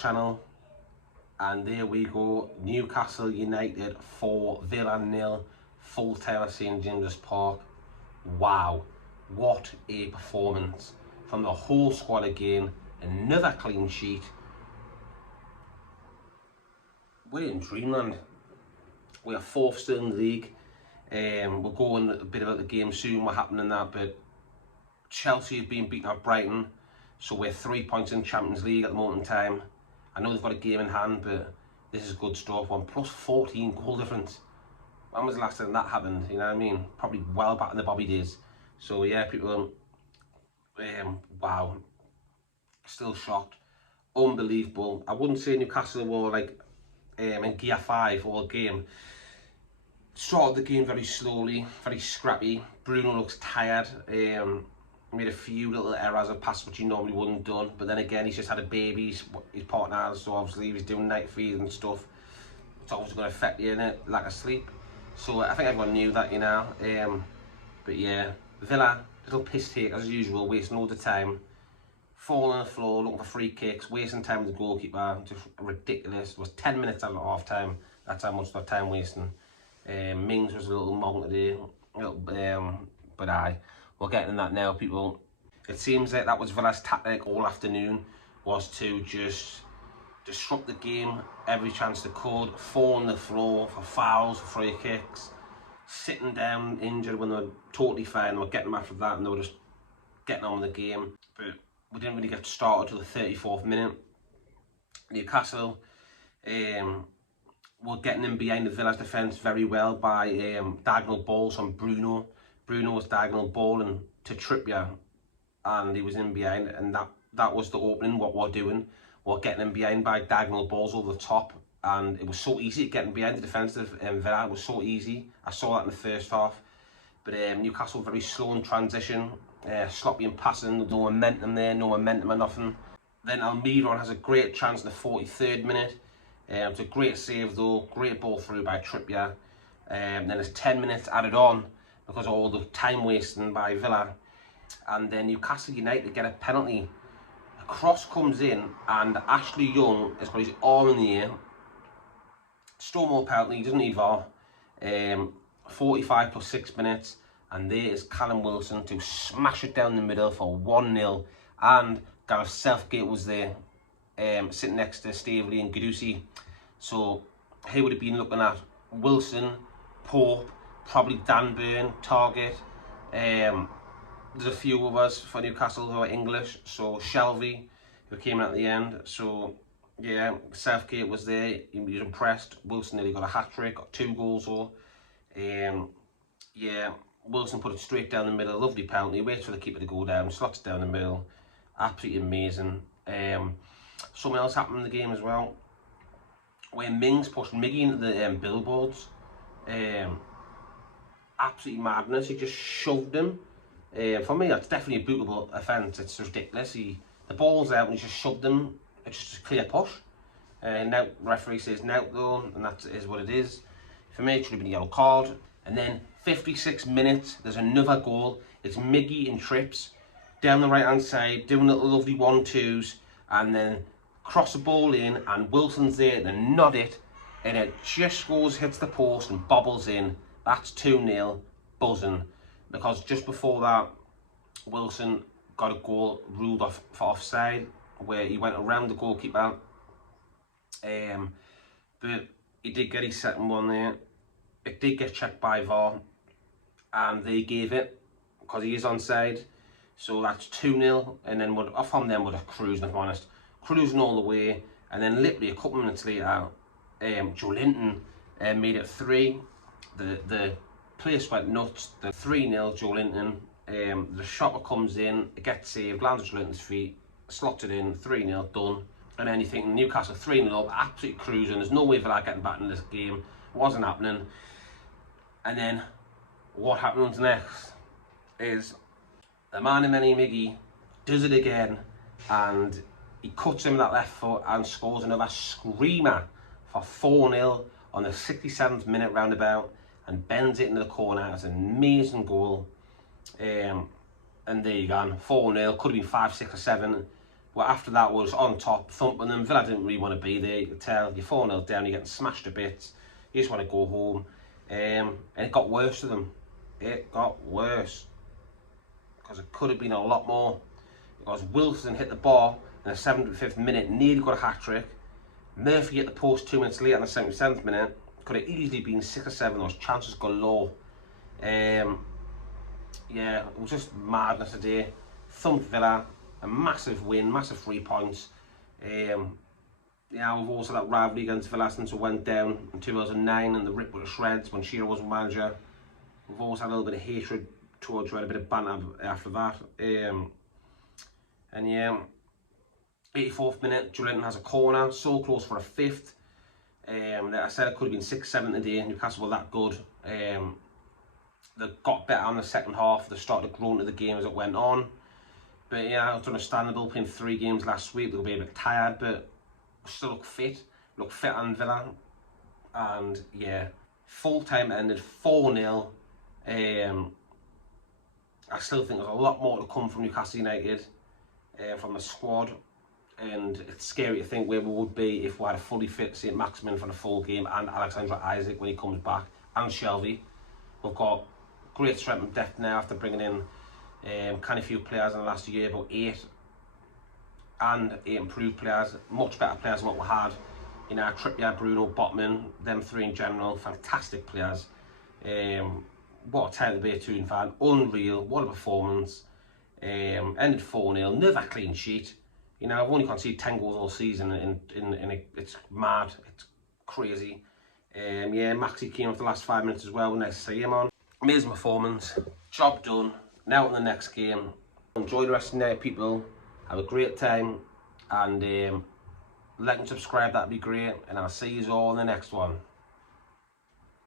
channel, and there we go. Newcastle United 4, Villa 0, full time at St James's Park. Wow, what a performance from the whole squad again. Another clean sheet. We're in dreamland. We are 4th still in the league. We'll go on a bit about the game soon, what happened in that, but Chelsea have been beaten at Brighton, so we're 3 points in Champions League at the moment in time. I know they've got a game in hand, but this is good stuff. One plus 14 goal difference. When was the last time that happened? You know what I mean? Probably well back in the Bobby days. So yeah, people, wow, still shocked, unbelievable. I wouldn't say Newcastle were like in gear 5 all game. Started the game very slowly, very scrappy. Bruno looks tired. Made a few little errors of pass which he normally wouldn't have done, but then again he's just had a baby, his partner has, so obviously he's doing night feeds and stuff. It's obviously going to affect you, innit? Lack of sleep. So I think everyone knew that, you know. But yeah, Villa, little piss take as usual, wasting all the time. Falling on the floor, looking for free kicks, wasting time with the goalkeeper, just ridiculous. It was 10 minutes out of half time, that's how much of time wasting. Mings was a little monk today, but we're getting that now, people. It seems like that was Villa's tactic all afternoon, was to just disrupt the game every chance they could, fall on the floor for fouls, for free kicks, sitting down injured when they were totally fine. They were getting them after that and they were just getting on with the game. But we didn't really get started until the 34th minute. Newcastle were getting in behind the Villa's defence very well by diagonal balls from Bruno. Bruno was diagonal balling to Trippier and he was in behind, and that was the opening. What we're doing, we're getting in behind by diagonal balls over the top, and it was so easy getting behind the defensive Villa. It was so easy. I saw that in the first half, but Newcastle very slow in transition, sloppy in passing, no momentum there, no momentum or nothing. Then Almirón has a great chance in the 43rd minute. It's a great save though, great ball through by Trippier. Then there's 10 minutes added on because of all the time wasting by Villa, and then Newcastle United get a penalty. A cross comes in and Ashley Young has got his arm in the air. Stonewall penalty, he doesn't need VAR. 45 plus 6 minutes, and there is Callum Wilson to smash it down the middle for 1-0, and Gareth Southgate was there, sitting next to Staveley and Gudusi. So he would have been looking at Wilson, Pope, probably Dan Burn, Target. There's a few of us for Newcastle who are English, so Shelby, who came in at the end. So yeah, Southgate was there, he was impressed. Wilson nearly got a hat-trick, got 2 goals or. Yeah, Wilson put it straight down the middle, lovely penalty, waits for the keeper to go down, slots it down the middle, absolutely amazing. Something else happened in the game as well, where Mings pushed Miggy into the billboards. Absolutely madness, he just shoved him. For me, that's definitely a bootable offence. It's ridiculous. The ball's out and he just shoved him. It's just a clear push. Now the referee says now though, and that is what it is. For me, it should have been a yellow card. And then 56 minutes, there's another goal. It's Miggy and Trips down the right hand side, doing little lovely 1-2s, and then cross the ball in, and Wilson's there to nod it, and it just goes, hits the post and bobbles in. That's 2-0, buzzing. Because just before that, Wilson got a goal ruled off for offside, where he went around the goalkeeper. But he did get his second one there. It did get checked by VAR, and they gave it because he is onside. So that's 2-0, and then from them we're cruising, if I'm honest, cruising all the way. And then literally a couple of minutes later, Joelinton made it 3. The place went nuts. The 3-0 Joelinton. The shopper comes in, it gets saved, lands at Joelinton's feet, slots it in, 3-0 done. And then you think Newcastle 3-0, absolutely cruising. There's no way for that getting back in this game. Wasn't happening. And then what happens next is the man in many Miggy does it again, and he cuts him that left foot and scores another screamer for 4-0 on the 67th minute roundabout, and bends it into the corner. It's an amazing goal. And there you go, 4-0, could have been 5, 6 or 7, Well, after that was on top, thumping them. Villa didn't really want to be there. You could tell you're 4-0 down, you're getting smashed to bits. You just want to go home. And it got worse for them. It got worse. Because it could have been a lot more. Because Wilson hit the bar in the 75th minute, nearly got a hat-trick. Murphy hit the post 2 minutes later in the 77th minute. Could have easily been 6 or 7. Those chances galore. Yeah, it was just madness today. Thumped Villa. A massive win, massive 3 points. Yeah, we've also that rivalry against Villa since we went down in 2009 and the rip with the shreds when Shearer was manager. We've always had a little bit of hatred towards you, had a bit of banter after that. And yeah, 84th minute, Joelinton has a corner, so close for a 5th. Like I said, it could have been 6-7 today. Newcastle were that good. They got better in the second half. They started to grow into the game as it went on. But yeah, it's understandable. Playing 3 games last week, they'll be a bit tired, but still look fit. Look fit on Villa. And yeah, full time ended 4-0. I still think there's a lot more to come from Newcastle United, from the squad. And it's scary to think where we would be if we had a fully fit St. Maximin for the full game and Alexander Isaac when he comes back, and Shelby. We've got great strength and depth now after bringing in kind of few players in the last year, about 8 improved players, much better players than what we had. You know, Trippier, Bruno, Botman, them 3 in general, fantastic players. What a time to be a Toon fan, unreal, what a performance. Ended 4-0, never clean sheet. You know, I've only conceded 10 goals all season, and it's mad, it's crazy. Yeah, Maxi came off the last 5 minutes as well, nice to see him on. Amazing performance, job done. Now in the next game. Enjoy the rest of the night, people. Have a great time, and like and subscribe, that'd be great, and I'll see you all in the next one.